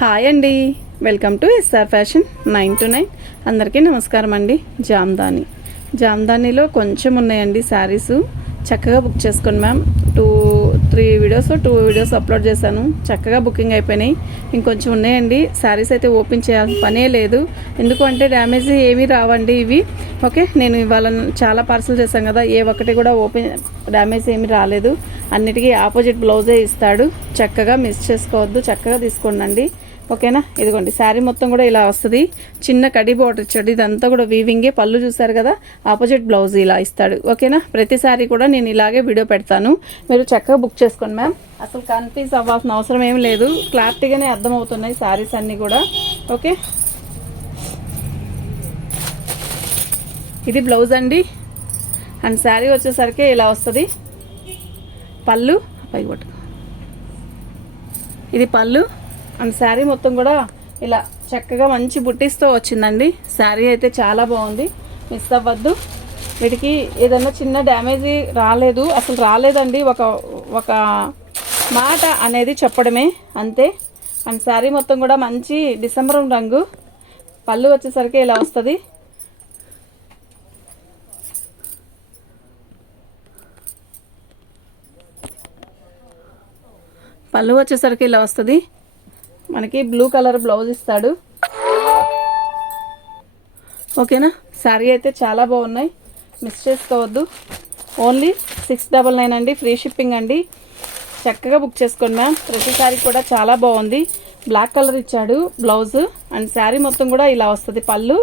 Hi అండి. Welcome to SR fashion nine to nine. అందరికీ నమస్కారం అండి. జామ్దాని. జామ్దానిలో కొంచెం ఉన్నాయండి శారీసు. చక్కగా బుక్ చేసుకోండి ma'am two three videos two videos upload చేశాను. చక్కగా బుకింగ్ అయిపోయినాయి. ఇంకొంచెం ఉన్నాయండి. శారీస్ అయితే ఓపెన్ చేయాల్సిన పనే లేదు. ఎందుకంటే డ్యామేజ్ ఏమీ రావండి ఇవి. ఓకే నేను ఇవాళ చాలా పార్సల్ చేశాను కదా. ఏ ఒక్కటి కూడా ఓపెన్ డ్యామేజ్ ఏమీ రాలేదు. అన్నిటికీ ఆపోజిట్ బ్లౌజే ఇస్తాడు. చక్కగా మిస్ చేసుకోవద్దు. చక్కగా తీసుకోండి ఓకేనా? ఇదిగోండి శారీ మొత్తం కూడా ఇలా వస్తుంది. చిన్న కడి బార్డర్ ఇచ్చాడు. ఇదంతా కూడా వీవింగే పళ్ళు చూసారు కదా? ఆపోజిట్ బ్లౌజ్ ఇలా ఇస్తాడు. ఓకేనా? ప్రతి శారీ కూడా నేను ఇలాగే వీడియో పెడతాను. మీరు చక్కగా బుక్ చేసుకోండి మ్యామ్ అసలు కన్ఫ్యూజ్ అవ్వాల్సిన అవసరం ఏం లేదు. క్లారిటీగానే అర్థమవుతున్నాయి శారీస్ అన్నీ కూడా. ఓకే? ఇది బ్లౌజ్ అండి. అండ్ శారీ వచ్చేసరికి ఇలా వస్తుంది. పళ్ళు. పైకి ఇది పళ్ళు. అండ్ శారీ మొత్తం కూడా ఇలా చక్కగా మంచి బుట్టిస్తో వచ్చిందండి. శారీ అయితే చాలా బాగుంది. మిస్ అవ్వద్దు. వీటికి ఏదైనా చిన్న డ్యామేజ్ రాలేదు. అసలు రాలేదండి. ఒక ఒక మాట అనేది చెప్పడమే. అంతే. అండ్ శారీ మొత్తం కూడా మంచి డిసెంబరం రంగు. పళ్ళు వచ్చేసరికి ఇలా వస్తుంది. పళ్ళు వచ్చేసరికి ఇలా వస్తుంది. మనకి బ్లూ కలర్ బ్లౌజ్ ఇస్తాడు. ఓకేనా? శారీ అయితే చాలా బాగున్నాయి. మిస్ చేసుకోవద్దు. ఓన్లీ సిక్స్ డబల్ నైన్ అండి. ఫ్రీ షిప్పింగ్ అండి. చక్కగా బుక్ చేసుకోండి మ్యామ్. ప్రతి శారీ కూడా చాలా బాగుంది. బ్లాక్ కలర్ ఇచ్చాడు బ్లౌజ్. అండ్ శారీ మొత్తం కూడా ఇలా వస్తుంది. పళ్ళు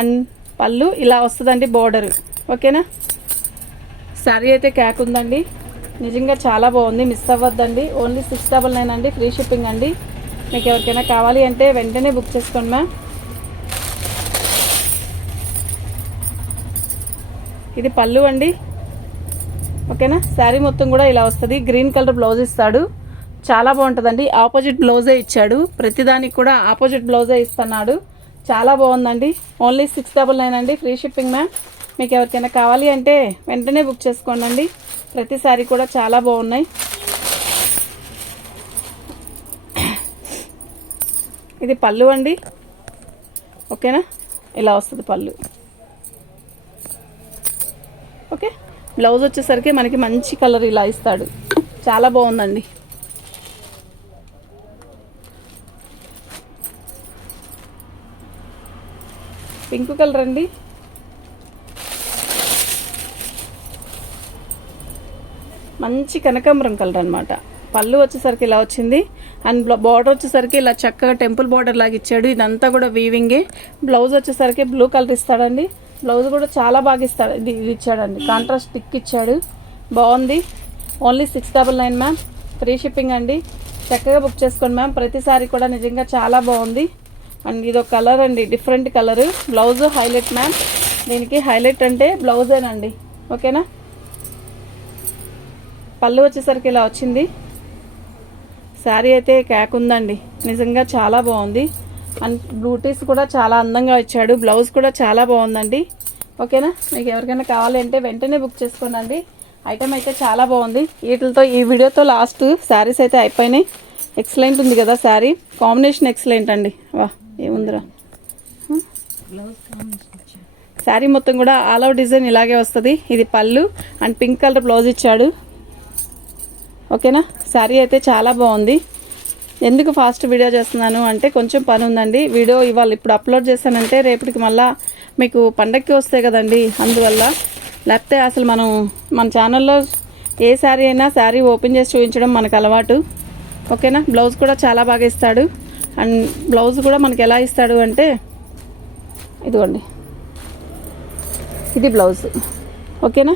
అండ్ పళ్ళు ఇలా వస్తుందండి బోర్డర్. ఓకేనా? శారీ అయితే క్యాక్ ఉందండి. నిజంగా చాలా బాగుంది. మిస్ అవ్వద్దండి. ఓన్లీ సిక్స్ డబల్ నైన్ అండి. ఫ్రీ షిప్పింగ్ అండి. మీకు ఎవరికైనా కావాలి అంటే వెంటనే బుక్ చేసుకోండి మ్యామ్. ఇది పళ్ళు అండి. ఓకేనా? శారీ మొత్తం కూడా ఇలా వస్తుంది. గ్రీన్ కలర్ బ్లౌజ్ ఇస్తాడు. చాలా బాగుంటుందండి. ఆపోజిట్ బ్లౌజే ఇచ్చాడు. ప్రతిదానికి కూడా ఆపోజిట్ బ్లౌజే ఇస్తున్నాడు. చాలా బాగుందండి. ఓన్లీ సిక్స్ డబల్ నైన్ అండి. Free shipping ma'am. మీకు ఎవరికైనా కావాలి అంటే వెంటనే బుక్ చేసుకోండి అండి ప్రతి శారీ కూడా చాలా బాగున్నాయి. ఇది పళ్ళు అండి. ఓకేనా? ఇలా వస్తుంది పళ్ళు. ఓకే? బ్లౌజ్ వచ్చేసరికి మనకి మంచి కలర్ ఇలా ఇస్తాడు. చాలా బాగుందండి. పింక్ కలర్ అండి. మంచి కనకాంబరం కలర్ అనమాట పళ్ళు వచ్చేసరికి ఇలా వచ్చింది. అండ్ బార్డర్ వచ్చేసరికి ఇలా చక్కగా టెంపుల్ బార్డర్ లాగా ఇచ్చాడు. ఇదంతా కూడా వీవింగే బ్లౌజ్ వచ్చేసరికి బ్లూ కలర్ ఇస్తాడండి. బ్లౌజ్ కూడా చాలా బాగా ఇస్తాడు. ఇది ఇది ఇచ్చాడండి. కాంట్రాస్ట్ థిక్ ఇచ్చాడు. బాగుంది. Only six double nine ma'am free shipping అండి. చక్కగా బుక్ చేసుకోండి మ్యామ్ ప్రతిసారి కూడా నిజంగా చాలా బాగుంది. అండ్ ఇది ఒక కలర్ అండి. Different colour blouse highlight ma'am దీనికి హైలైట్ అంటే బ్లౌజేనండి ఓకేనా పళ్ళు వచ్చేసరికి ఇలా వచ్చింది. శారీ అయితే క్యాక్ ఉందండి. నిజంగా చాలా బాగుంది. అండ్ బ్లూటీస్ కూడా చాలా అందంగా ఇచ్చాడు. బ్లౌజ్ కూడా చాలా బాగుందండి. ఓకేనా? మీకు ఎవరికైనా కావాలి అంటే వెంటనే బుక్ చేసుకోనండి. ఐటమ్ అయితే చాలా బాగుంది. వీటితో ఈ వీడియోతో లాస్ట్ శారీస్ అయితే అయిపోయినాయి. ఎక్సలెంట్ ఉంది కదా శారీ. కాంబినేషన్ ఎక్సలెంట్ అండి. వా ఏముందిరా? శారీ మొత్తం కూడా ఆల్ అవుట్ డిజైన్ ఇలాగే వస్తుంది. ఇది పళ్ళు అండ్ పింక్ కలర్ బ్లౌజ్ ఇచ్చాడు. ఓకేనా? శారీ అయితే చాలా బాగుంది. ఎందుకు ఫాస్ట్ వీడియో చేస్తున్నాను అంటే కొంచెం పని ఉందండి. వీడియో ఇవాళ ఇప్పుడు అప్లోడ్ చేశానంటే రేపటికి మళ్ళా మీకు పండక్కి వస్తాయి కదండి. అందువల్ల లేకపోతే అసలు మనం మన ఛానల్లో ఏ శారీ అయినా శారీ ఓపెన్ చేసి చూపించడం మనకు అలవాటు. ఓకేనా? బ్లౌజ్ కూడా చాలా బాగా ఇస్తాడు. అండ్ బ్లౌజ్ కూడా మనకి ఎలా ఇస్తాడు అంటే ఇదిగోండి. ఇది బ్లౌజ్ ఓకేనా?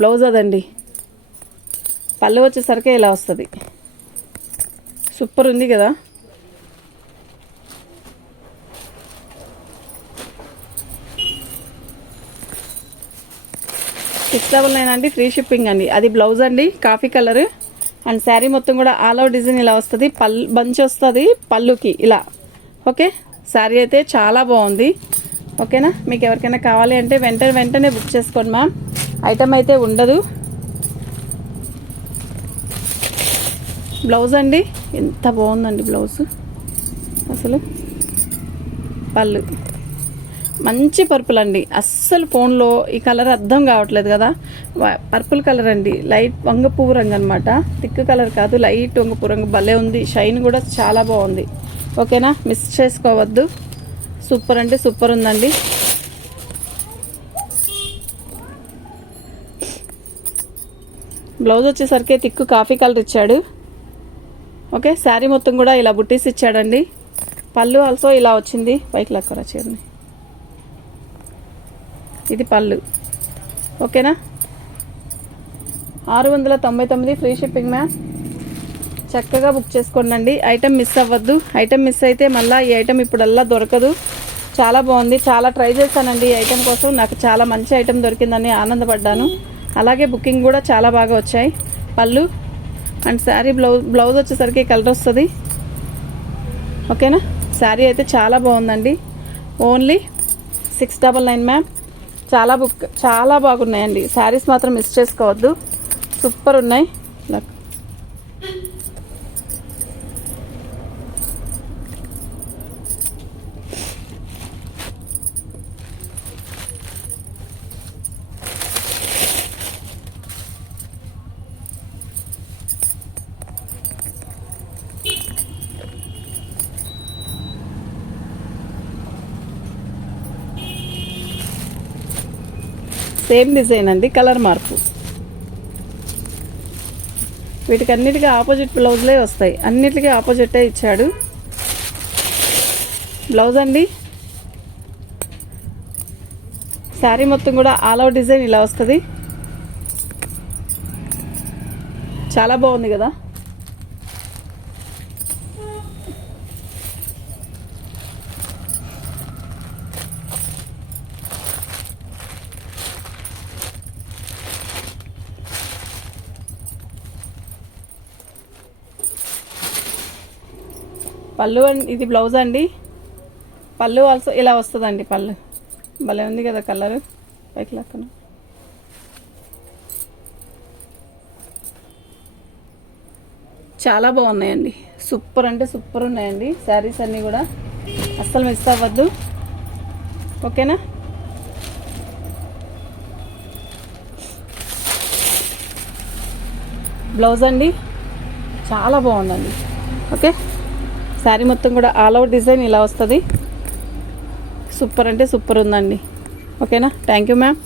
బ్లౌజ్ అదండి. పళ్ళు వచ్చేసరికి ఇలా వస్తుంది. సూపర్ ఉంది కదా. సిక్స్ డబల్ నైన్ అండి ఫ్రీ షిప్పింగ్ అండి. అది బ్లౌజ్ అండి కాఫీ కలర్. అండ్ శారీ మొత్తం కూడా ఆల్ అవుట్ డిజైన్ ఇలా వస్తుంది. పల్ బంచ్ వస్తుంది పళ్ళుకి ఇలా. ఓకే? శారీ అయితే చాలా బాగుంది. ఓకేనా? మీకు ఎవరికైనా కావాలి అంటే వెంటనే వెంటనే బుక్ చేసుకోండి మ్యామ్ ఐటమ్ అయితే ఉండదు. బ్లౌజ్ అండి? ఎంత బాగుందండి బ్లౌజ్. అసలు పళ్ళు. మంచి పర్పుల్ అండి. అస్సలు ఫోన్లో ఈ కలర్ అర్థం కావట్లేదు కదా. వ- పర్పుల్ కలర్ అండి. లైట్ వంగ పువ్వు రంగు అనమాట థిక్ కలర్ కాదు లైట్ వంగ పువ్వు రంగు. భలే ఉంది. షైన్ కూడా చాలా బాగుంది. ఓకేనా? మిస్ చేసుకోవద్దు. సూపర్ అంటే సూపర్ ఉందండి. బ్లౌజ్ వచ్చేసరికి తిక్కు కాఫీ కలర్ ఇచ్చాడు. ఓకే శారీ మొత్తం కూడా ఇలా బుట్టీస్ ఇచ్చాడండి. పళ్ళు ఆల్సో ఇలా వచ్చింది. పైకి లక్కరా చీరని ఇది పళ్ళు. ఓకేనా? ఆరు వందల తొంభై తొమ్మిది ఫ్రీ షిప్పింగ్ మ్యామ్ చక్కగా బుక్ చేసుకోండి ఐటెం మిస్ అవ్వద్దు. ఐటెం మిస్ అయితే మళ్ళీ ఈ ఐటెం ఇప్పుడల్లా దొరకదు. చాలా బాగుంది. చాలా ట్రై చేశానండి ఈ ఐటెం కోసం. నాకు చాలా మంచి ఐటెం దొరికిందని ఆనందపడ్డాను. అలాగే బుకింగ్ కూడా చాలా బాగా వచ్చాయి. పళ్ళు అండ్ శారీ బ్లౌజ్ బ్లౌజ్ వచ్చేసరికి కలర్ వస్తుంది. ఓకేనా? శారీ అయితే చాలా బాగుందండి. Only six double nine ma'am. చాలా బుక్ చాలా బాగున్నాయండి. శారీస్ మాత్రం మిస్ చేసుకోవద్దు. సూపర్ ఉన్నాయి. సేమ్ డిజైన్ అండి కలర్ మార్పు. వీటికి అన్నిటికీ ఆపోజిట్ బ్లౌజ్లే వస్తాయి. అన్నిటికీ ఆపోజిటే ఇచ్చాడు. బ్లౌజ్ అండి? శారీ మొత్తం కూడా ఆల్ అవుట్ డిజైన్ ఇలా వస్తుంది. చాలా బాగుంది కదా? పళ్ళు ఇది బ్లౌజ్ అండి. పళ్ళు ఆల్సో ఇలా వస్తుందండి పళ్ళు. భలే ఉంది కదా కలరు. పైకి లెక్కన చాలా బాగున్నాయండి. సూపర్ అంటే సూపర్ ఉన్నాయండి. శారీస్ అన్నీ కూడా. అస్సలు మిస్ అవ్వద్దు. ఓకేనా? బ్లౌజ్ అండి. చాలా బాగుందండి. ఓకే? శారీ మొత్తం కూడా ఆల్ అవుట్ డిజైన్ ఇలా వస్తుంది. సూపర్ అంటే సూపర్ ఉందండి. ఓకేనా? Thank you ma'am.